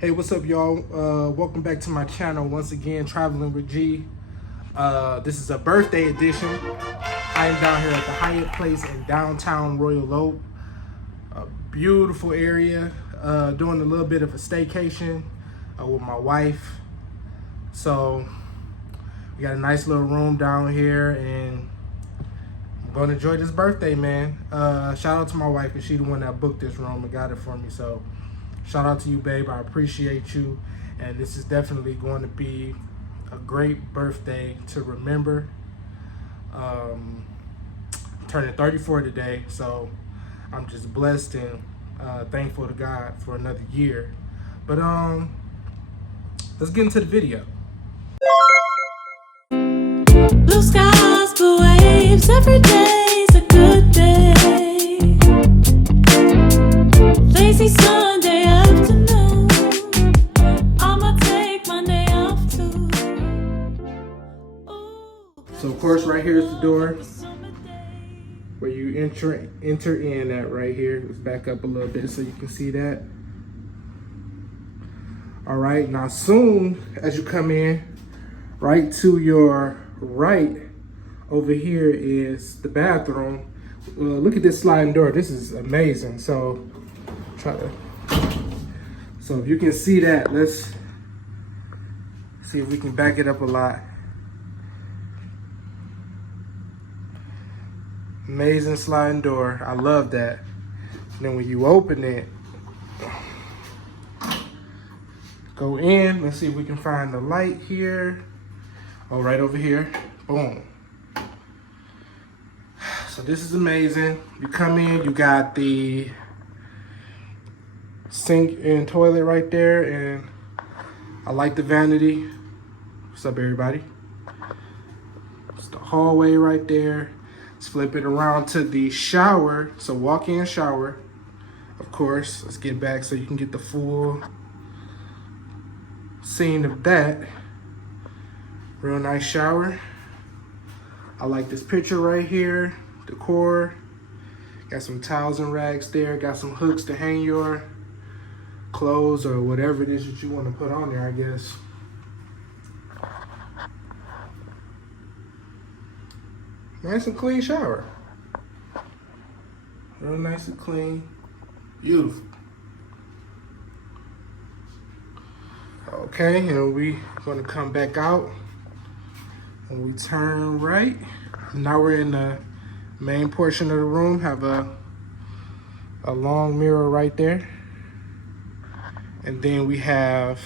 Hey, what's up, y'all? Welcome back to my channel once again, Traveling with G. This is a birthday edition. I am down here at the Hyatt place in downtown Royal Oak. A beautiful area. Doing a little bit of a staycation with my wife. So we got a nice little room down here, and I'm gonna enjoy this birthday, man. Shout out to my wife, because she the one that booked this room and got it for me. So shout out to you, babe. I appreciate you. And this is definitely going to be a great birthday to remember. I'm turning 34 today, so I'm just blessed and thankful to God for another year. But let's get into the video. Blue skies, blue waves, every day's a good day. Lazy Sunday afternoon, I'ma take Monday off too. So of course, right here is the door where you enter in at right here. Let's back up a little bit so you can see that. All right, now soon as you come in, right to your right over here is the bathroom. Look at this sliding door. This is amazing. So if you can see that, let's see if we can back it up a lot. Amazing sliding door. I love that. And then when you open it, go in. Let's see if we can find the light here. Oh, right over here. Boom. So this is amazing. You come in, you got the sink and toilet right there, and I like the vanity. What's up, everybody? It's the hallway right there. Let's flip it around to the shower. So walk-in shower, of course. Let's get back so you can get the full scene of that. Real nice shower. I like this picture right here. Decor. Got some towels and rags there. Got some hooks to hang your clothes or whatever it is that you want to put on there, I guess. Nice and clean shower. Real nice and clean. Beautiful. Okay, and we gonna come back out and we turn right. Now we're in the main portion of the room. Have a long mirror right there. And then we have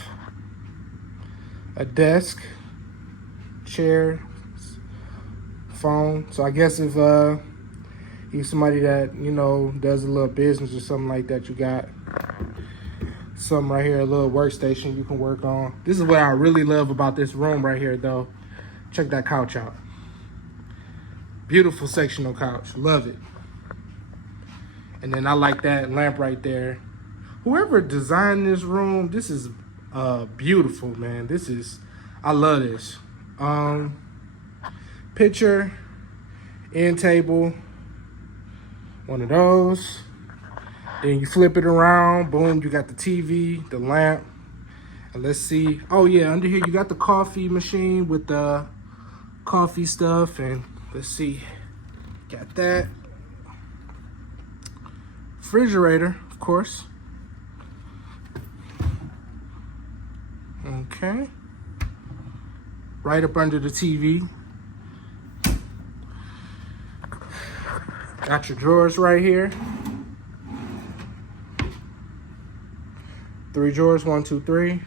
a desk, chair, phone. So I guess if you're somebody that, you know, does a little business or something like that, you got something right here, a little workstation you can work on. This is what I really love about this room right here, though. Check that couch out. Beautiful sectional couch. Love it. And then I like that lamp right there. Whoever designed this room, this is beautiful, man. I love this. Picture, end table, one of those. Then you flip it around, boom, you got the TV, the lamp. And let's see. Oh yeah, under here you got the coffee machine with the coffee stuff. And let's see, got that. Refrigerator, of course. Okay. Right up under the TV. Got your drawers right here. 3 drawers, 1, 2, 3.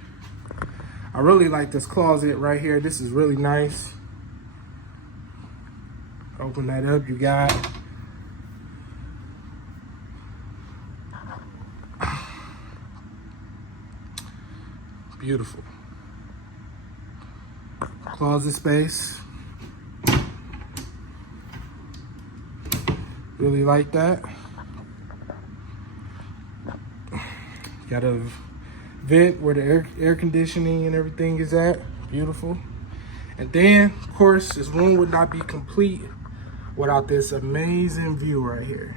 I really like this closet right here. This is really nice. Open that up, you got beautiful closet space. Really like that. Got a vent where the air conditioning and everything is at. Beautiful. And then, of course, this room would not be complete without this amazing view right here.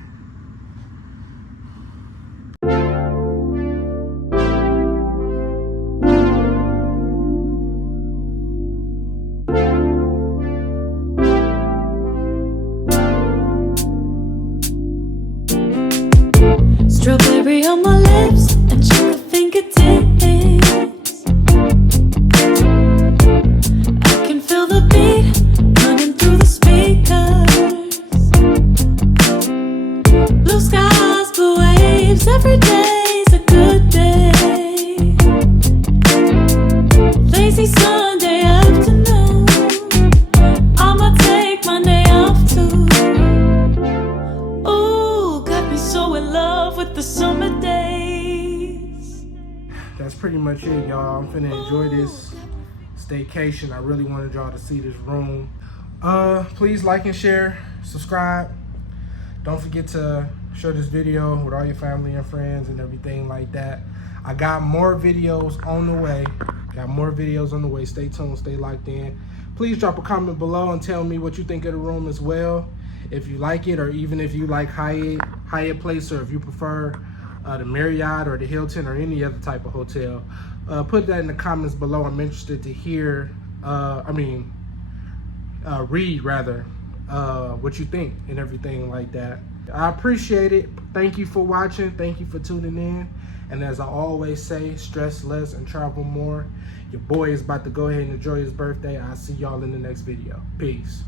that's pretty much it, y'all. I'm finna enjoy this staycation. I really wanted y'all to see this room. Please like and share, subscribe. Don't forget to share this video with all your family and friends and everything like that. I got more videos on the way. Stay tuned, stay locked in. Please drop a comment below and tell me what you think of the room as well. If you like it, or even if you like Hyatt Place, or if you prefer the Marriott or the Hilton or any other type of hotel, put that in the comments below. I'm interested to hear, read rather, what you think and everything like that. I appreciate it. Thank you for watching. Thank you for tuning in. And as I always say, stress less and travel more. Your boy is about to go ahead and enjoy his birthday. I'll see y'all in the next video. Peace.